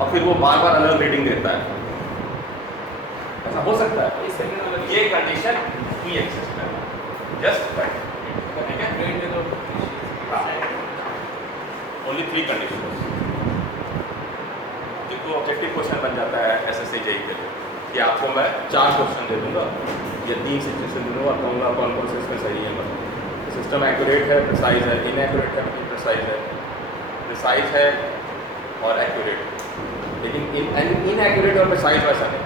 और फिर वो बार बार अलग रीडिंग देता है, ऐसा हो सकता है? ये कंडीशन ही एग्जिस्ट करना जस्ट राइट, ठीक है? Only 3 condition. तो ऑब्जेक्टिव क्वेश्चन बन जाता है एसएससी जेईई के लिए कि आपको मैं 4 क्वेश्चन दे दूंगा या 3 सिचुएशन दे दूंगा और कहूँगा कौन कौन से इसमें सही है। मतलब सिस्टम एक्यूरेट है, प्रिसाइज है, इनएक्यूरेट है, इम्प्रिसाइज है, प्रिसाइज है और एक्यूरेट। लेकिन इनएक्यूरेट और प्रिसाइज वैसा नहीं,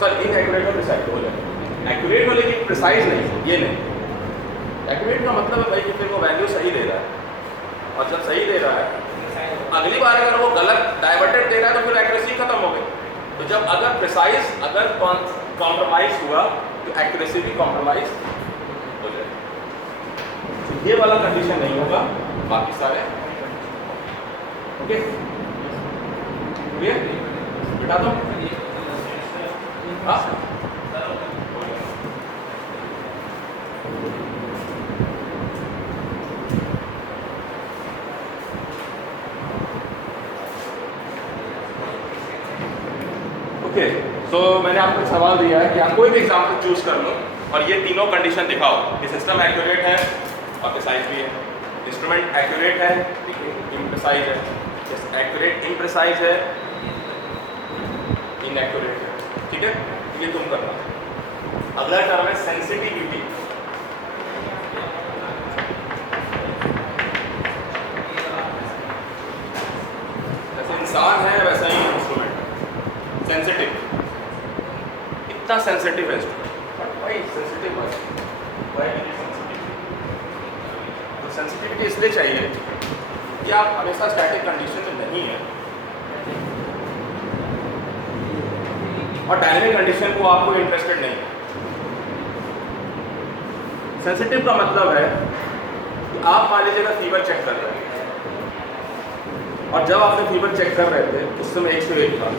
सर इनएक्यूरेट और प्रिसाइज हो जाए, एक्यूरेट हो लेकिन प्रिसाइज नहीं, ये नहीं। एक्यूरेट का मतलब है भाई कि फिर वो वैल्यू सही दे रहा है, और जब सही दे रहा है अगली बार अगर वो गलत डाइवर्टेड दे रहा है तो फिर एक्यूरेसी खत्म हो गई। तो जब अगर प्रिसाइज अगर कॉम्प्रोमाइज हुआ तो एक्यूरेसी भी कॉम्प्रोमाइज हो जाए। तो ये वाला कंडीशन नहीं होगा, बाकी सारे ओके क्लियर? बिठा दो। हाँ ओके, तो मैंने आपको सवाल दिया है कि आप कोई भी एग्जाम्पल चूज कर लो और ये तीनों कंडीशन दिखाओ कि सिस्टम एक्यूरेट है और प्रिसाइज भी है, इंस्ट्रूमेंट एक्यूरेट है, इम्प्रिसाइज है, एक्यूरेट इम्प्रिसाइज है, इनएक्यूरेट है, ठीक है? ये तुम करना। अगला टर्म है सेंसिटिविटी। जैसे इंसान है वैसा ही इंस्ट्रूमेंट सेंसिटिव, इतना सेंसिटिव है बट भाई सेंसिटिव है, तो सेंसिटिविटी इसलिए चाहिए कि आप हमेशा स्टैटिक कंडीशन में नहीं है और डायनेमिक कंडीशन को आपको इंटरेस्टेड नहीं है। सेंसिटिव का मतलब है कि आप मान लीजिएगा फीवर चेक कर रहे हैं और जब आपने फीवर चेक कर रहे थे उस समय 101 था,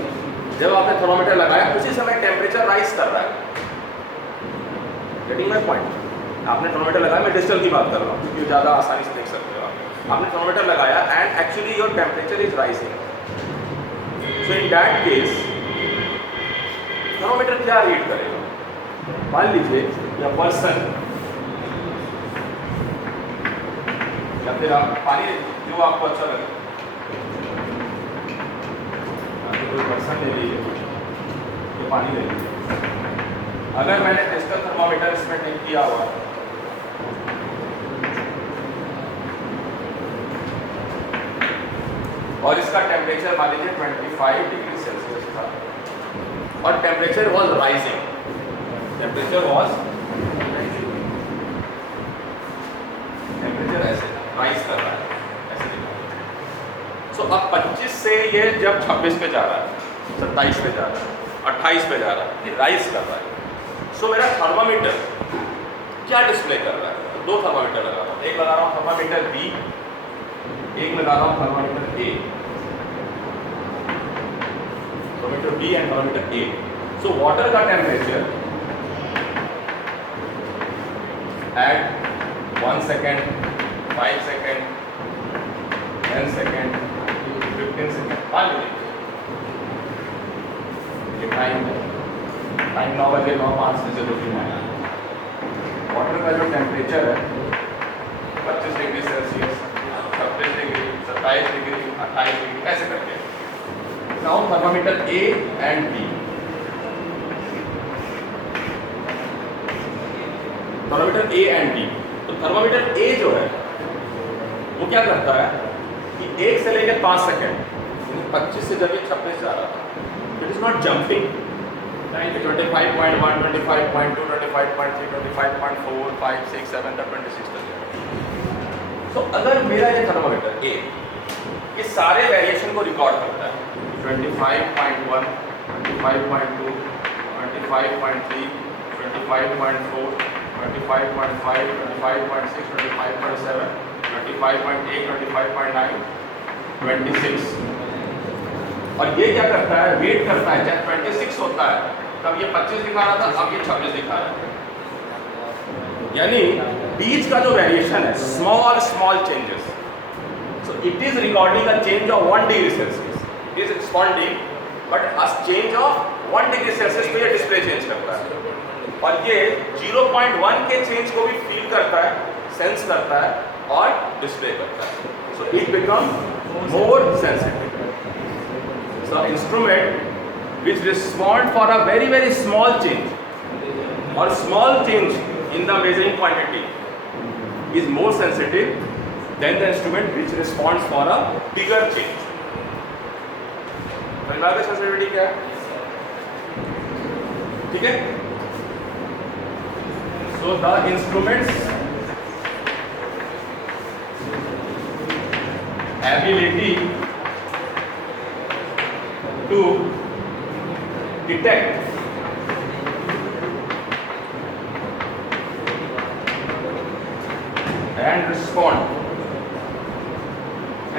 जब आपने थर्मोमीटर लगाया उसी समय टेम्परेचर राइज कर रहा है। Getting my point? आपने थर्मोमीटर लगाया, मैं डिजिटल की बात कर रहा हूँ क्योंकि ज़्यादा आसानी से देख सकते हो आप। आपने थर्मोमीटर लगाया and actually your temperature is rising. So in that case thermometer क्या रीड करेगा? मान लीजिए या पर्सन या फिर आप पानी जो आपको अच्छा लगे, कोई पर्सन ले लीजिए, ये पानी ले लीजिए। अगर मैंने डिजिटल थर्मामीटर इसमें नहीं किया हुआ और इसका टेम्परेचर मान लीजिए 25 डिग्री सेल्सियस था और टेम्परेचर वॉज राइजिंग, टेम्परेचर ऐसे राइज कर रहा है, ऐसे दिखा। सो अब 25 से ये जब 26 पे जा रहा है, 27 पे जा रहा है, 28 पे जा रहा है, ये राइज कर रहा है। सो मेरा थर्मामीटर क्या डिस्प्ले कर रहा है? तो 2 थर्मामीटर लगा रहा हूँ, एक लगा रहा हूँ थर्मामीटर बी, एक लगा रहा हूँ thermometer A, thermometer B and thermometer A. So water का temperature at 1 second, 5 second, 10 second, 15 second, मान लीजिए ये टाइम 9 बजे 9:05 से 09। वाटर का जो टेम्परेचर है 25 degree Celsius, 26 degree, 27 degree, 28 degree, ऐसे करके। Now thermometer A and B, thermometer A and B. तो थर्मामीटर ए जो है वो क्या करता है कि 1 से लेकर 5 सेकेंड, 25 से जब ये 26 जा रहा था, इट इज नॉट जंपिंग, 25.1, 25.2, 25.3, 25.4, 5, 6, 7 तक 26 तक। तो अगर मेरा ये थर्मामीटर ए ये सारे वेरिएशन को रिकॉर्ड करता है, 25.1, 25.2, 25.3, 25.4, 25.5, 25.6, 25.7, 25.8, 25.9, 26। और ये क्या करता है? वेट करता है, जब 26 होता है तब ये 25 दिखा रहा था, अब ये 26 दिखा रहा है। यानी बीच का जो वेरिएशन है, small changes, so it is recording a change of 1 degree Celsius. It is responding, but a change of 1 degree Celsius पे ये डिस्प्ले चेंज करता है, और ये 0.1 के चेंज को भी फील करता है, सेंस करता है और डिस्प्ले करता है. So it becomes more sensitive. So instrument which respond for a very small change or small change in the measuring quantity is more sensitive than the instrument which responds for a bigger change. परिणाम sensitivity क्या है? ठीक है? So the instruments ability to detect and respond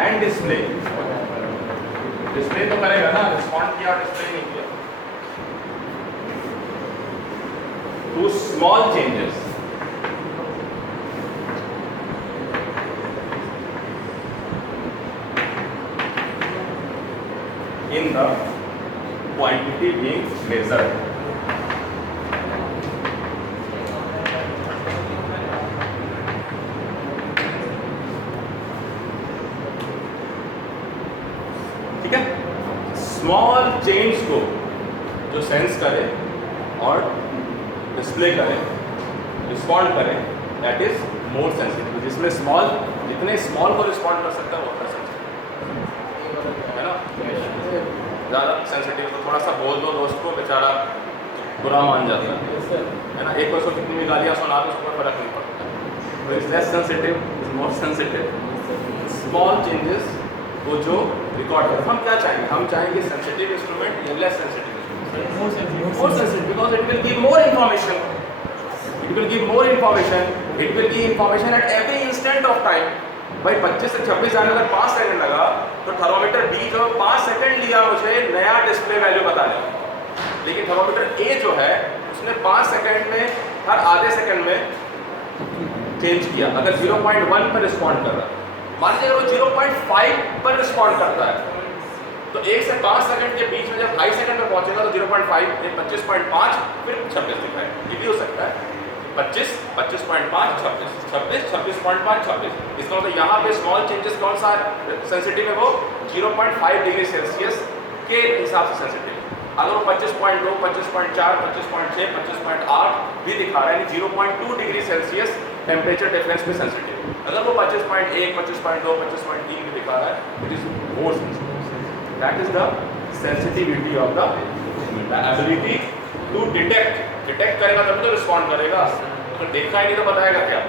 and display तो करेगा ना, respond किया display नहीं किया, to small changes in the quantity being measured. ठीक है, स्मॉल चेंज को जो सेंस करे और डिस्प्ले करे, रिस्पॉन्ड करे, दैट इज मोर सेंसिटिव. जिसमें स्मॉल, जितने स्मॉल को रिस्पॉन्ड कर सकता है वो उतना सेंसिटिव है ना. ज़्यादा सेंसिटिव तो थोड़ा सा बोल दो दोस्त को, बेचारा बुरा मान जाता है ना. एक उसको कितनी भी गालियाँ सुना दो उसको फर्क नहीं पड़ता. तो is less sensitive, is more sensitive. Small changes को जो रिकॉर्ड कर, हम क्या चाहेंगे? हम चाहेंगे सेंसिटिव इंस्ट्रूमेंट या less sensitive instrument? More sensitive, because it will give more information. It will give more information. It will give information at every instant of time. भाई 25 से 26 जाने अगर 5 सेकंड लगा तो थर्मोमीटर बी जो 5 सेकंड लिया मुझे नया डिस्प्ले वैल्यू बताने. लेकिन थर्मोमीटर ए जो है उसने 5 सेकंड में, हर आधे सेकंड में चेंज किया. अगर 0.1 पर रिस्पॉन्ड कर रहा है, मान लीजिए वो 0.5 पर रिस्पॉन्ड करता है, तो 1 से 5 सेकंड के बीच में जब 2.5 सेकंड पर पहुंचेगा तो 0.5, 25.5, फिर 26 दिखाए. ये भी हो सकता है 25, 25.5, 26, 26, 26.5, 26. इसका मतलब यहाँ पे स्मॉल चेंजेस कौन सा सेंसिटिव है? वो 0.5 डिग्री सेल्सियस के हिसाब से सेंसिटिव. अगर वो 25.2, 25.4, 25.6, 25.8 भी दिखा रहा है, 0.2 डिग्री सेल्सियस टेम्परेचर डिफरेंस पे सेंसिटिव. अगर वो 25.1, 25.2, 25.3 भी दिखा रहा है, it is more sensitive. That is the sensitivity of the ability to detect. Detect करेगा तब तो रिस्पॉन्ड करेगा. तो देखा ही नहीं तो बताएगा क्या?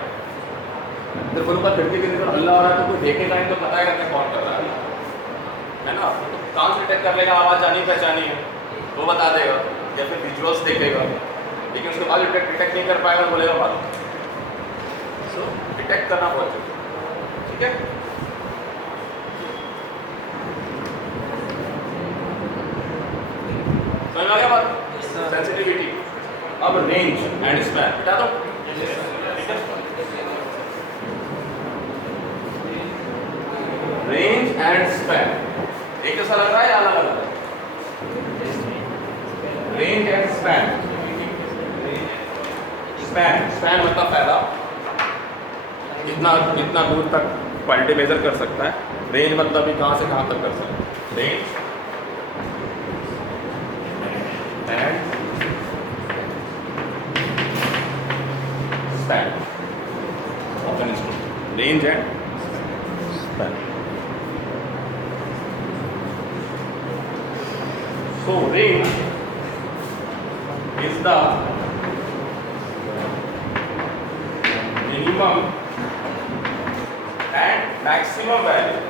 जब बोलूँगा खिड़की के अंदर हल्ला हो रहा है तो कोई देखेगा नहीं तो बताएगा क्या कौन कर रहा है ना. तो कान से डिटेक्ट कर लेगा, आवाज़ जानी पहचानी है वो बता देगा, या फिर विजुअल्स देखेगा. लेकिन उसके बाद डिटेक्ट नहीं कर पाएगा, बोलेगा मालूम. सो डिटेक्ट करना बहुत जरूरी. ठीक है, समझ में आ गया बात? सेंसिटिविटी. अब रेंज एंड स्पैन बता दो. रेंज एंड स्पैन एक जैसा लग रहा है या अलग अलग? Range and span. स्पैन मतलब फैला, कितना दूर तक क्वालिटी मेजर कर सकता है. रेंज मतलब भी कहाँ से कहाँ तक कर सकता है. Range and span of an instrument. Range and span. So range is the minimum and maximum value.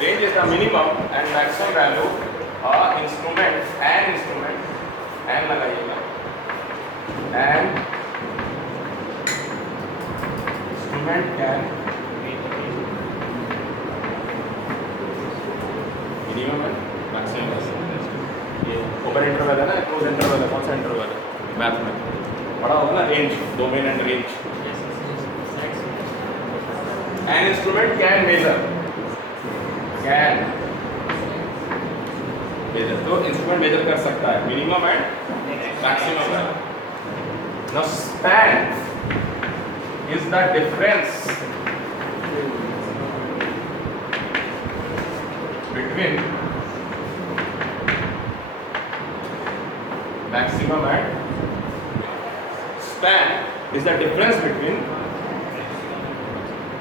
Range is the minimum and maximum value instrument and लगाइएगा and instrument can minimum and maximum. ये open interval है ना, close interval है, कौन सा interval है math में पढ़ा होगा ना. Range, domain and range. An instrument can measure can measure, तो इंस्ट्रूमेंट मेजर कर सकता है minimum and maximum value. Now span is the difference between maximum and span is the difference between,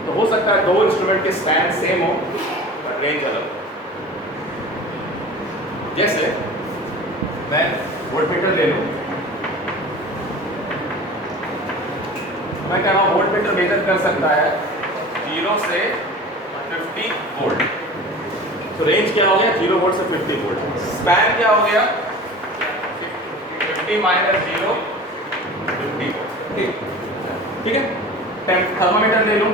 तो हो सकता है दो इंस्ट्रूमेंट के स्पैन सेम हो पर रेंज अलग। जैसे मैं वोल्टमीटर ले लूं, मैं कह रहा हूं वोल्टमीटर मेजर कर सकता है 0 से 50 वोल्ट, तो रेंज क्या हो गया 0 वोल्ट से 50 वोल्ट। स्पैन क्या हो गया 50 माइनस 0 50 वोल्ट। ठीक है, थर्मामीटर ले लूं,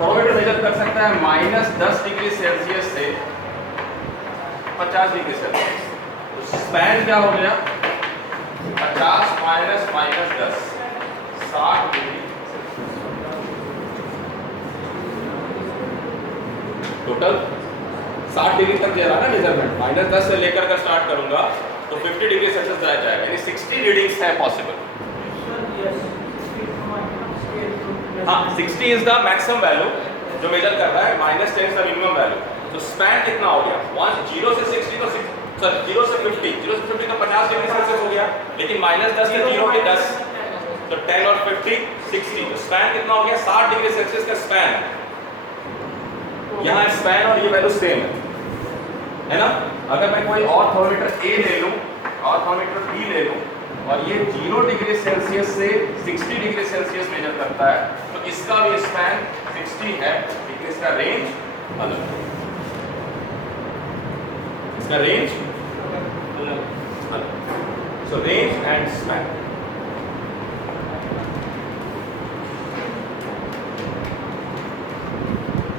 थर्मामीटर मेजर कर सकता है -10 डिग्री सेल्सियस से 50 डिग्री सेल्सियस, तो स्पैन क्या हो गया 50 माइनस -10 60 डिग्री, टोटल 60 डिग्री तक जा रहा है ना मेजरमेंट। -10 से लेकर कर स्टार्ट करूंगा तो 50 डिग्री सेल्सियस जाएगा, यानी 60 रीडिंग्स है पॉसिबल। हाँ, 60 इज द मैक्सिमम वैल्यू जो मेजर कर रहा है, -10 इज द मिनिमम वैल्यू। तो स्पैन कितना हो गया 0 से 60 तो 0 से 50 तो 50 डिग्री सेल्सियस हो गया, लेकिन -10 से 0 के 10 तो 10 और 50 60, तो स्पैन कितना हो गया 60 डिग्री सेल्सियस का स्पैन। यहाँ स्पैन और ये वैल्यू सेम है ना। अगर मैं कोई और थर्मामीटर ए ले लूं और थर्मामीटर बी ले लूं और ये 0 डिग्री सेल्सियस से 60 डिग्री सेल्सियस मेजर करता है, तो इसका भी स्पैन 60 है, लेकिन इसका रेंज अलग है, इसका रेंज अलग। सो range and span,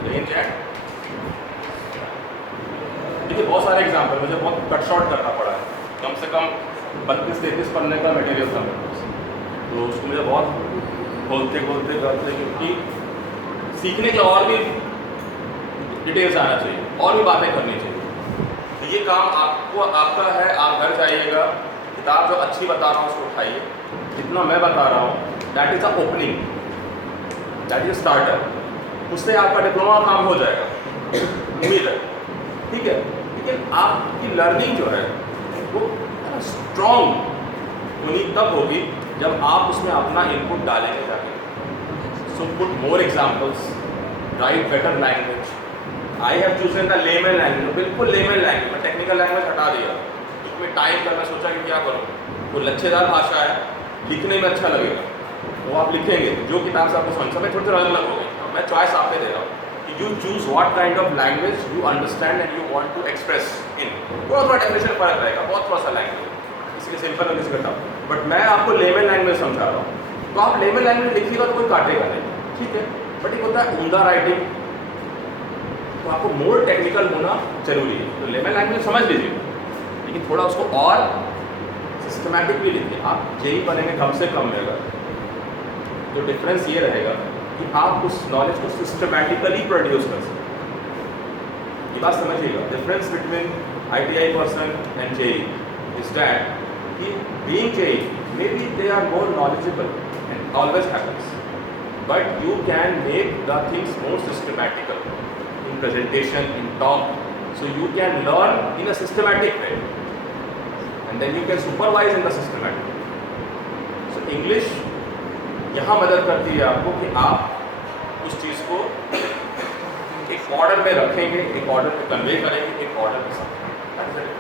range and, देखिए बहुत सारे एग्जाम्पल, मुझे बहुत कट शॉर्ट करना पड़ा है, कम से कम 32-33 पन्ने का मटेरियल था मेरे पास, तो उसको मुझे बहुत खोलते करते क्योंकि सीखने के और भी डिटेल्स आना चाहिए और भी बातें करनी चाहिए। तो ये काम आपको आपका है, आप घर जाइएगा, किताब जो अच्छी बता रहा हूँ उसको उठाइए, जितना मैं बता रहा हूँ that is a opening, that is starter, उससे आपका डिप्लोमा काम हो जाएगा, उम्मीद है, ठीक है। लेकिन आपकी लर्निंग जो है वो स्ट्रॉन्ग होनी तब होगी जब आप उसमें अपना इनपुट डालेंगे जाके। So put more examples, right better language. I have chosen the layman language, बिल्कुल लेमन लैंग्वेज, मैं टेक्निकल लैंग्वेज हटा दिया, उसमें टाइम का मैं सोचा कि क्या करूँ, वो लच्छेदार भाषा है, लिखने में अच्छा लगेगा, वो आप लिखेंगे, जो किताब से आपको समझ में थोड़ी अलग हो गई। मैं चॉइस आपने दे रहा हूँ, you choose what kind of language you understand and you want to express in। थोड़ा डेफिनेशन फर्क रहेगा, बहुत थोड़ा सा लैंग्वेज, इसलिए सिंपल और किसी का, बट मैं आपको लेमन लैंग्वेज समझा रहा हूँ, तो आप लेमन लैंग्वेज लिखिएगा तो कोई काटेगा नहीं, ठीक है। बट एक होता है उम्दा राइटिंग, तो आपको मोर टेक्निकल होना जरूरी है, तो लेमन लैंग्वेज समझ लीजिए, लेकिन थोड़ा उसको और सिस्टमैटिक भी लिखिए। आप जेई बनेंगे कम से कम में, जो डिफरेंस ये रहेगा कि आप उस नॉलेज को सिस्टमैटिकली प्रोड्यूस कर सकते। ये बात समझिएगा, difference between ITI person and JEE is that कि being JEE maybe they are more knowledgeable and always happens, but you can make the things more systematical in presentation, in talk, so you can learn in a systematic way and then you can supervise in the systematic way। So English यहाँ मदद करती है आपको कि आप उस चीज़ को एक ऑर्डर में रखेंगे, एक ऑर्डर में कन्वे करेंगे, एक ऑर्डर में समझेंगे।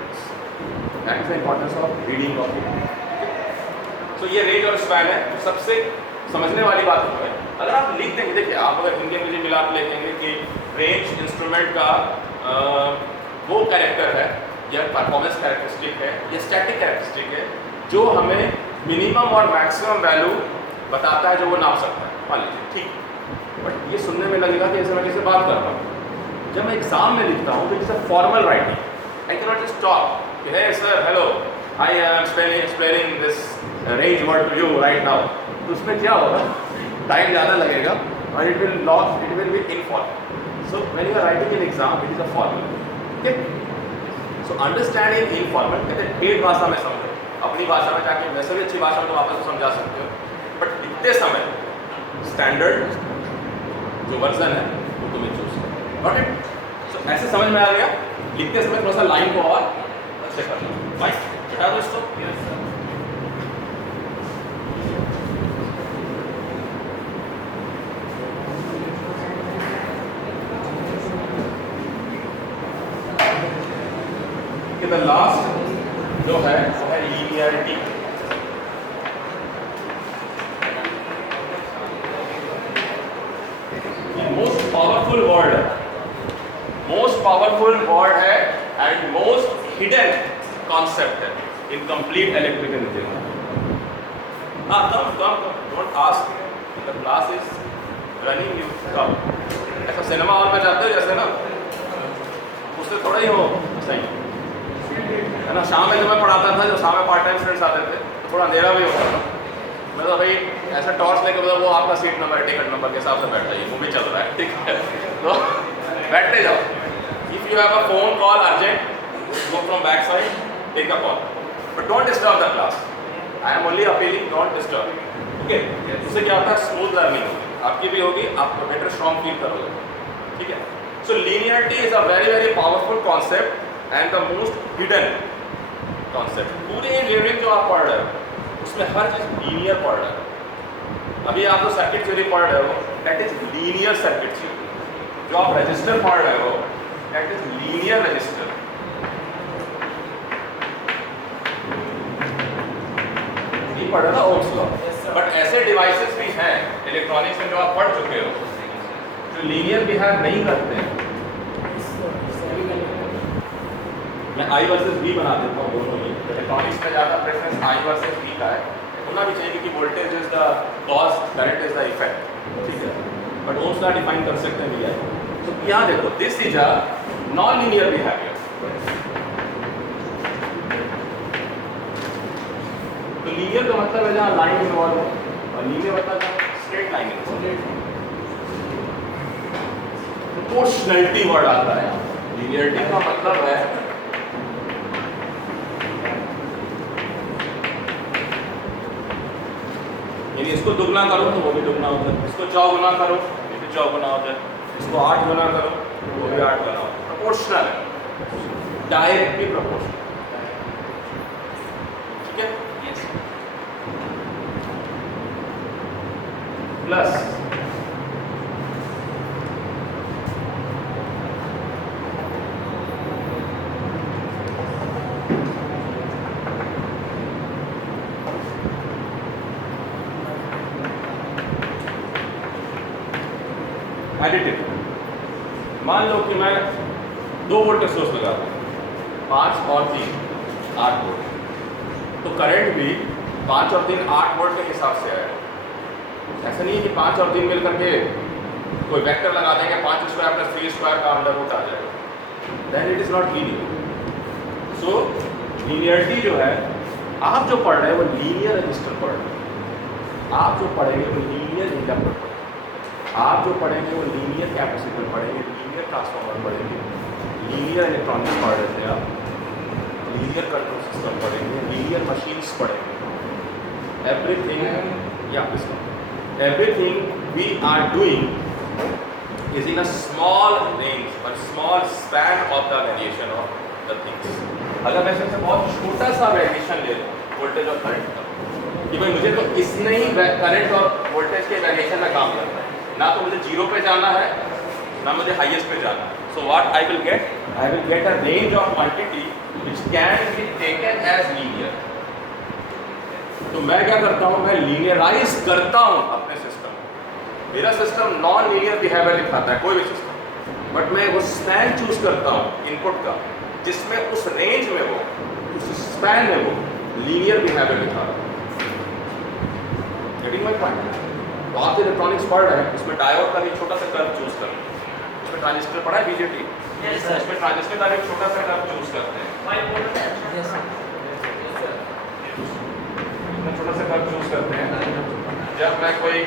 That is the importance of reading of it. तो ये रेंज और स्पैन है, तो सबसे समझने वाली बात है, अगर आप लिख देंगे, देखिए आप अगर हिंदी इंग्लिश मिला के लिखेंगे कि रेंज इंस्ट्रूमेंट का वो कैरेक्टर है या परफॉर्मेंस कैरेक्टरिस्टिक है या स्टैटिक कैरेक्टरिस्टिक है जो हमें मिनिमम और मैक्सिमम वैल्यू बताता है, जो वो नाप सकता है, मान लीजिए, ठीक। बट ये सुनने में लगेगा कि ऐसे मैं किसी बात कर रहा हूँ। जब मैं एग्जाम में लिखता हूँ तो it's a formal writing, I can not just talk कि hey sir hello I am explaining this range word to you right now, तो उसमें क्या होगा, टाइम ज़्यादा लगेगा or it will be informal. So when you are writing an exam, it is a formal. Okay? So understanding informal कहते हैं ठेठ भाषा में समझो, अपनी भाषा में जाके वैसे भी अच्छी भाषा में तो वापस को समझा सकते हो, बट लिखते समय स्टैंडर्ड जो वर्जन है वो तुम्हें चूज करो. Got it? सो ऐसे समझ में आ गया. लिखते समय थोड़ा सा लाइन को और अच्छे कर लो. राइट? हटा दो इसको. द लास्ट जो है वो है लीनियरिटी. मोस्ट पावरफुल वर्ड है, मोस्ट पावरफुल वर्ड है एंड मोस्ट हिडन कॉन्सेप्ट है in complete electrical engineering. Come don't ask, the class is running. You come. ऐसा सिनेमा हॉल में जाते हो जैसे ना, उससे थोड़ा ही हो सही है ना. शाम में जब मैं पढ़ाता था, जो शाम में पार्ट टाइम स्टूडेंट्स आते थे, तो थोड़ा अंधेरा भी होता था. मैं तो भाई ऐसा टॉर्च लेकर वो आपका सीट नंबर टिकट नंबर के हिसाब से बैठ जाइए, मूवी चल रहा है, ठीक है, तो बैठते जाओ. If you have a phone call urgent, go from back side, take a call, but don't disturb the class. I am only appealing, don't disturb. Okay? उससे क्या होता है, स्मूथ लर्निंग होगी, आपकी भी होगी, आप बेटर स्ट्रॉन्ग फील करोगे. ठीक है? So linearity is a very very powerful concept and the most hidden concept. पूरे इंजीनियरिंग जो आप पढ़ रहे हो उसमें हर चीज लीनियर पढ़ रहे हो. अभी आप जो सर्किट थ्योरी पढ़ रहे हो that is linear circuit theory. जो आप रजिस्टर पढ़ रहे हो दैट इज लीनियर रजिस्टर. नहीं पढ़ रहे ना ओम्स लॉ, बट ऐसे डिवाइसेस भी हैं इलेक्ट्रॉनिक्स में जो आप पढ़ चुके हो जो लीनियर बिहेव नहीं करते हैं. मैं आई वर्सेस वी बना देता हूँ दोनों ही. इलेक्ट्रॉनिक्स में ज़्यादा प्रेफरेंस आई वर्सेस वी का है. होना भी चाहिए क्योंकि voltage is the cause, current is the effect. ठीक है? बट ओम्स लॉ डिफाइन कर सकते हैं भैया. तो यहाँ देखो, this is a non linear behaviour. तो लीनियर का मतलब है जहाँ लाइन इन्वॉल्व हो, और लीनियर मतलब जहाँ straight line involve. Proportionality word आता है. लीनियरिटी का मतलब है यानी इसको दुगना करो तो वो भी दुगना होता है, इसको चौगुना करो ये भी चौगुना होता है, इसको 8 गुना करो तो वो भी 8 गुना होता है. प्रोपोर्शनल है, डायरेक्टली प्रोपोर्शनल. ठीक है? Plus additive. मान लो कि मैं 2 वोल्ट का सोर्स लगाता हूँ, 5 और 3 8 वोल्ट, तो करंट भी 5 और 3 8 वोल्ट के हिसाब से आएगा. ऐसा नहीं है कि 5 और 3 मिल करके कोई वेक्टर लगा देंगे 5 स्क्वायर प्लस 3 स्क्वायर का अंडर रूट आ जाएगा. Then it is not linear. So linearity जो है, आप जो पढ़ रहे हैं वो लीनियर रजिस्टर पढ़ रहे हैं, आप जो पढ़ेंगे वो लीनियर इंडक्टर पढ़ेंगे, आप जो पढ़ेंगे वो लीनियर कैपेसिटर पढ़ेंगे, लीनियर ट्रांसफार्मर पढ़ेंगे, लीनियर इलेक्ट्रॉनिक्स पढ़ रहे थे आप, लीनियर कंट्रोल सिस्टम पढ़ेंगे, लीनियर मशीन्स पढ़ेंगे. एवरीथिंग या everything we are doing is in a small range और small span of the variation of the things. अगर मैं इससे बहुत छोटा सा वेरिएशन ले लूँ वोल्टेज और करंट का, कि भाई मुझे तो इसने ही करंट और वोल्टेज के वेरिएशन में काम करना है, ना तो मुझे 0 पे जाना है ना मुझे हाईएस्ट पे जाना है. So what I will get a range of quantity which can be taken as linear. तो मैं क्या करता हूँ, मैं लीनियराइज करता हूँ अपने सिस्टम. मेरा सिस्टम नॉन लीनियर बिहेवियर दिखाता है कोई भी सिस्टम, बट मैं वो स्पैन चूज करता हूँ इनपुट का जिसमें उस रेंज में वो, उस स्पैन में वो लीनियर बिहेवियर दिखा रहा है. Getting my point? तो आप इलेक्ट्रॉनिक्स पढ़ रहे हैं, उसमें डायोड का भी छोटा सा कर्व चूज करें. उसमें ट्रांजिस्टर पढ़ा है बीजेटी, उसमें ट्रांजिस्टर का भी छोटा सा कर्व चूज करते हैं. उसमें छोटा सा कर्व चूज करते हैं. जब मैं कोई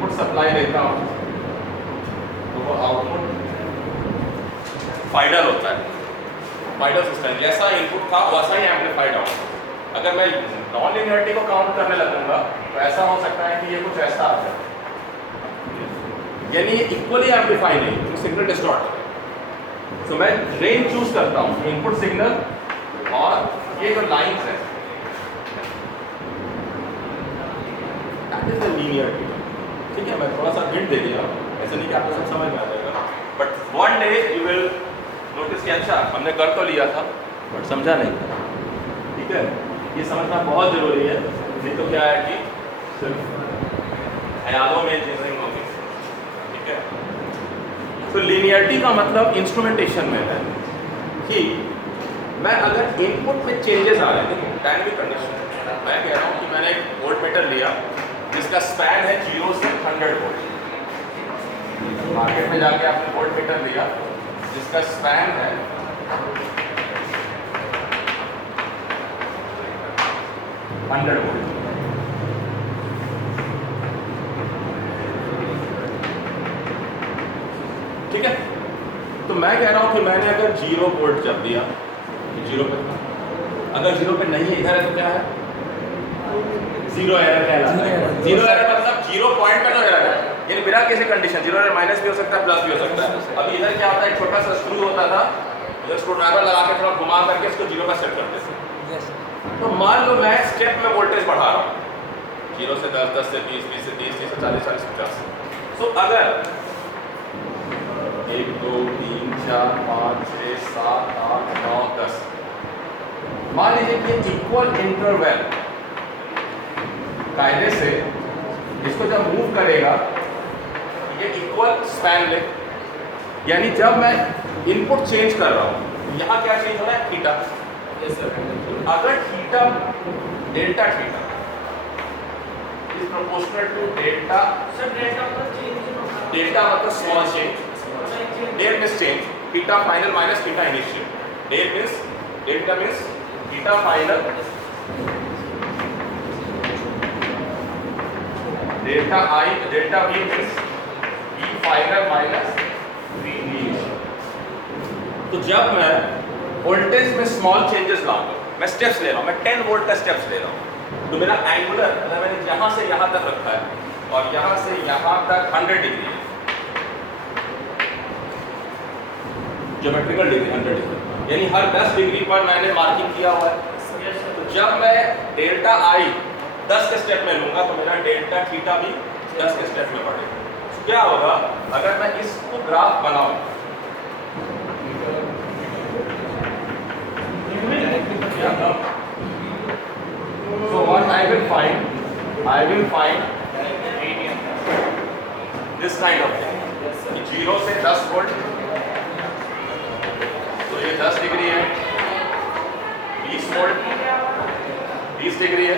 इनपुट सप्लाई देता हूँ तो वो आउटपुट फाइडल होता है। फाइडल सिस्टम जैसा इनपुट था वैसा ही एम्पलीफाइड आउटपुट। अगर मैं नॉन लिनियरिटी को काउंट करने लगूंगा तो ऐसा हो सकता है कि ये कुछ ऐसा आ जाए, यानी ये इक्वली एम्पलीफाई नहीं, तो सिग्नल डिस्टॉर्ट है। तो मैं रेंज चूज करता हूँ इनपुट सिग्नल और ये जो लाइंस है दैट इज द लिनियरिटी। ठीक है, मैं थोड़ा सा हिंट दे दिया, ऐसा नहीं कि आपको सब समझ में आ जाएगा, but one day you will notice कि अच्छा हमने कर तो लिया था बट समझा नहीं था। ठीक है, ये समझना बहुत ज़रूरी है, नहीं तो क्या है कि सिर्फ ख्यालों में इंजीनियरिंग होगी। ठीक है, तो लीनियरिटी का मतलब इंस्ट्रूमेंटेशन में है कि मैं अगर इनपुट में चेंजेस आ रहे हैं, डायनेमिक कंडीशन, मैं कह रहा हूँ कि मैंने एक वोल्ट मीटर लिया जिसका स्पैन है 0 से 100 वोल्ट। मार्केट में जाके आपने वोल्ट मीटर लिया जिसका स्पैन है 100 वोल्ट। ठीक है, तो मैं कह रहा हूं कि मैंने अगर 0 वोल्ट जब दिया, 0 पे, अगर 0 पे नहीं है, इधर है तो क्या है, 0 एरर कहलाता है। 0 एरर मतलब 0 पॉइंट पे तो एरर है, यानी बिना किसी कंडीशन 0 एरर माइनस भी हो सकता है, प्लस भी हो सकता है। अभी इधर क्या होता है, एक छोटा सा स्क्रू होता था, इधर स्क्रू ड्राइवर लगा के थोड़ा घुमा करके इसको 0 पर सेट करते थे। तो मान लो मैं स्टेप में वोल्टेज बढ़ा रहा हूँ 0 से 10, 10 से 20, 20 से 30, 30 से 40, 40 से 50। तो अगर 1 2 3 4 5 6 7 8 9 10, मान लीजिए कि इक्वल इंटरवल कायदे से इसको जब मूव करेगा ये इक्वल स्पैन ले, यानी जब मैं इनपुट चेंज कर रहा हूँ यहाँ क्या चेंज हो रहा है, थीटा। अगर theta delta theta is proportional to delta, delta मतलब small change, del means change, theta final minus theta initial, del means delta means theta final, delta I delta V means V final minus V initial. तो जब मैं voltage में small changes लाऊंगा, मैं steps ले रहा हूँ, मैं 10 वोल्ट का स्टेप्स ले रहा हूँ, तो मेरा एंगुलर मतलब मैंने यहाँ से यहाँ तक रखा है और यहाँ से यहाँ तक 100 डिग्री है, ज्योमेट्रिकल डिग्री 100 डिग्री, यानी हर 10 डिग्री पर मैंने मार्किंग किया हुआ है। तो जब मैं डेल्टा आई 10 के स्टेप में लूंगा तो मेरा डेल्टा थीटा भी 10 के स्टेप में बढ़ेगा। तो क्या होगा अगर मैं इसको ग्राफ बनाऊं, so what I will find this kind of thing, 0 से 10 वोल्ट, तो ये 10 डिग्री है, 20 वोल्ट 20 डिग्री है,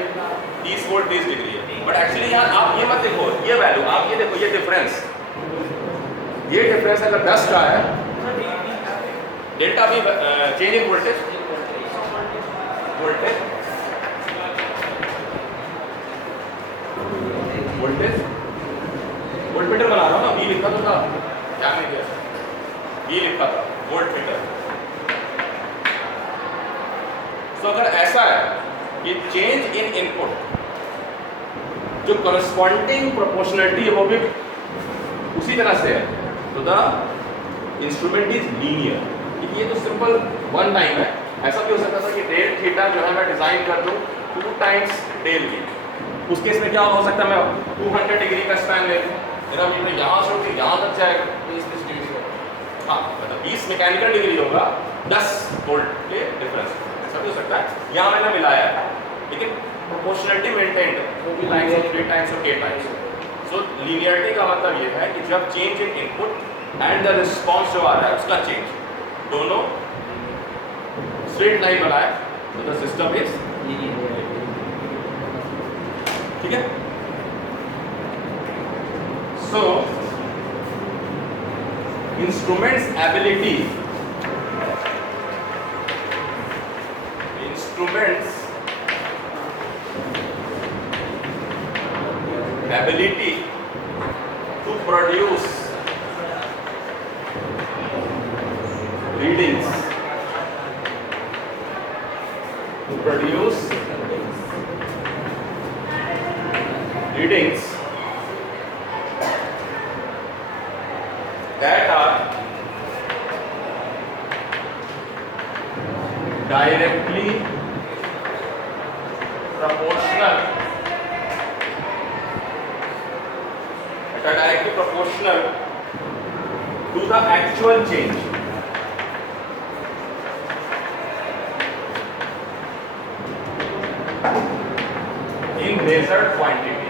30 वोल्ट 30 डिग्री है। बट एक्चुअली यहाँ आप ये मत देखो, ये वैल्यू आप ये देखो, ये डिफरेंस अगर 10 का है, डेल्टा भी change in voltage volt meter बना रहा हूँ ना, वी लिखा तो था, ध्यान नहीं दिया, वी लिखा था वोल्ट मीटर। तो अगर ऐसा है ये चेंज इन इनपुट, जो करस्पॉन्डिंग प्रोपोर्शनलिटी है वो भी उसी तरह से है, तो द इंस्ट्रूमेंट इज लीनियर। ये तो सिंपल वन टाइम है, ऐसा भी हो सकता था कि डेल थीटा जो है मैं डिजाइन कर दूं 2 टाइम्स डेल वी, उस केस में क्या हो सकता है मैं 200 डिग्री का स्पैन ले लूँ, मेरा मीटर यहाँ से होकर यहाँ तक जाएगा 20 डिग्री से, हाँ मतलब 20 मैकेनिकल डिग्री होगा, 10 वोल्ट के डिफरेंस, ऐसा भी हो सकता है। यहाँ मैंने मिलाया है लेकिन प्रोपोर्शनलिटी मेंटेन्ड है, 2 टाइम्स और 3 टाइम्स और 8 टाइम्स। सो लीनियरिटी का मतलब ये है कि जब change in input and the response जो आ रहा है उसका चेंज, दोनों स्ट्रेट लाइन बनाए तो द सिस्टम इज लीनियर। ठीक है, सो instruments ability readings to produce readings that are directly proportional to the actual change in measured quantity.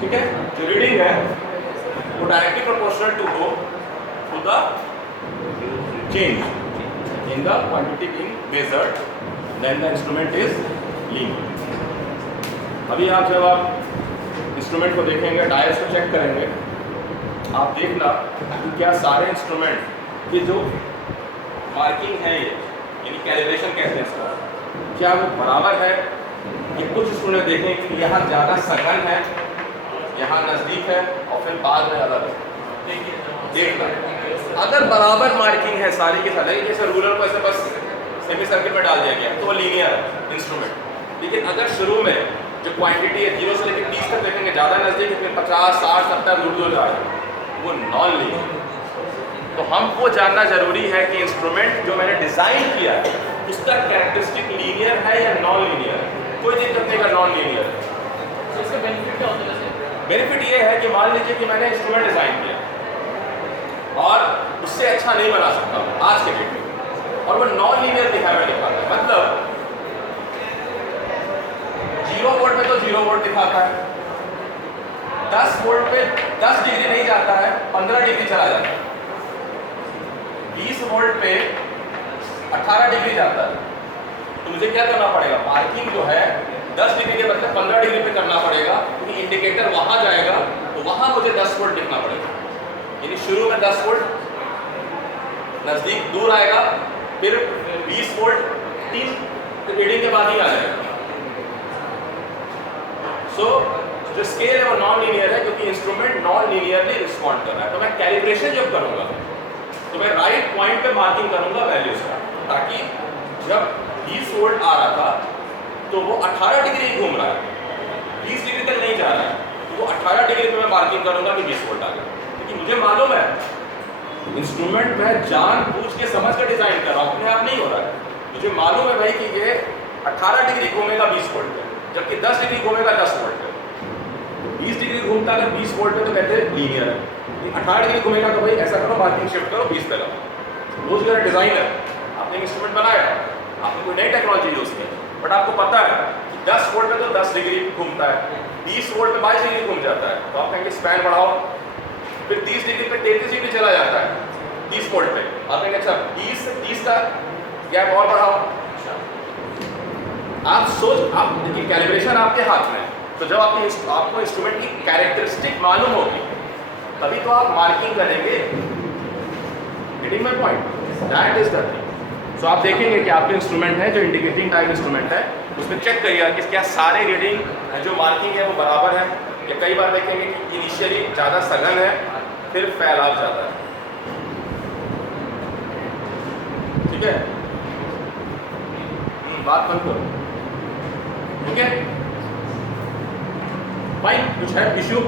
ठीक है, जो रीडिंग है वो directly proportional to the change in the quantity being measured, then the instrument is linear. अभी आप जब आप instrument को देखेंगे, डायस को चेक करेंगे, आप देखना कि क्या सारे इंस्ट्रूमेंट की जो मार्किंग है ये यानी कैलिब्रेशन कहते हैं इसका, क्या वो बराबर है। कि कुछ स्टूडेंट देखें कि यहाँ ज़्यादा सघन है, यहाँ नज़दीक है और फिर बाद में अलग है। देखना अगर बराबर मार्किंग है सारी की सारी, जैसे रूलर को ऐसे बस सेमी सर्किल में डाल दिया गया तो वो लीनियर है इंस्ट्रूमेंट। लेकिन अगर शुरू में जो क्वांटिटी है 0 से लेकर 30 तक देखेंगे, ज़्यादा नज़दीक है, फिर 50, 60, 70 दूर जा रहे हैं, वो नॉन लीनियर। तो हमको जानना जरूरी है कि इंस्ट्रूमेंट जो मैंने डिज़ाइन किया है उसका कैरेक्टरिस्टिक लीनियर है या नॉन लीनियर है। कोई दिक्कत नहीं का नॉन लीनियर है। तो इसका बेनिफिट क्या होता है? बेनिफिट ये है कि मान लीजिए कि मैंने इंस्ट्रूमेंट डिज़ाइन किया और उससे अच्छा नहीं बना सकता आज के डेट में, और वो नॉन लीनियर बिहेवियर दिखाता है। मतलब 0 वोल्ट में तो 0 वोल्ट दिखाता है, 10 वोल्ट पे 10 डिग्री नहीं जाता है, 15 डिग्री चला जाता है, 20 वोल्ट पे 18 डिग्री जाता है। तो मुझे क्या करना पड़ेगा, मार्किंग जो है 10 डिग्री के बदले 15 डिग्री पे करना पड़ेगा, क्योंकि इंडिकेटर वहां जाएगा तो वहां मुझे 10 वोल्ट दिखना पड़ेगा। यानी शुरू में 10 वोल्ट, नजदीक दूर आएगा, फिर 20 वोल्ट 3 रीडिंग के बाद ही आ जाएगा। सो जो स्केल है वो नॉन लीनियर है, क्योंकि इंस्ट्रूमेंट नॉन लीनियरली रिस्पॉन्ड कर रहा है। तो मैं कैलिब्रेशन जब करूंगा तो मैं राइट पॉइंट पे मार्किंग करूंगा वैल्यूज का, ताकि जब 20 वोल्ट आ रहा था तो वो 18 डिग्री घूम रहा है, 20 डिग्री तक नहीं जा रहा है, तो वो 18 डिग्री पे मैं मार्किंग करूंगा कि 20 वोल्ट आ गया। क्योंकि मुझे मालूम है इंस्ट्रूमेंट मैं जानबूझ के समझ कर डिजाइन कर रहा हूँ, अपने आप नहीं हो रहा है। मुझे मालूम है भाई कि ये 18 डिग्री घूमेगा 20 वोल्ट पे, जबकि 10 डिग्री घूमेगा 10 वोल्ट पे। 20 डिग्री घूमता अगर 20 वोल्ट पे तो कहते हैं लीनियर है, 18 डिग्री घूमेगा तो भाई ऐसा करो मार्किंग शिफ्ट करो 20 पे लगाओ। वो जो है डिजाइनर, आपने इंस्ट्रूमेंट बनाया, आपने कोई नई टेक्नोलॉजी यूज की, बट आपको पता है कि 10 वोल्ट पे तो 10 डिग्री घूमता है, 20 वोल्ट पे 22 डिग्री घूम जाता है, तो आप कहेंगे स्पैन बढ़ाओ, फिर 30 डिग्री पे 33 डिग्री चला जाता है 30 वोल्ट पे, आप कहेंगे अच्छा 20 से 30 का गैप और बढ़ाओ। आप सोच, आप देखिए कैलिब्रेशन आपके हाथ में है, तो जब आपको इंस्ट्रूमेंट की कैरेक्टरिस्टिक मालूम होगी तभी तो आप मार्किंग करेंगे। Getting my point? That is the thing. So आप देखेंगे कि आपके इंस्ट्रूमेंट है जो इंडिकेटिंग टाइप इंस्ट्रूमेंट है, उसमें चेक करिएगा कि क्या सारे रीडिंग जो मार्किंग है वो बराबर है, या कई बार देखेंगे कि इनिशियली ज़्यादा सघन है फिर फैलाव ज़्यादा है। ठीक है, बात बंद करो। ठीक है फाइन, कुछ है इश्यू?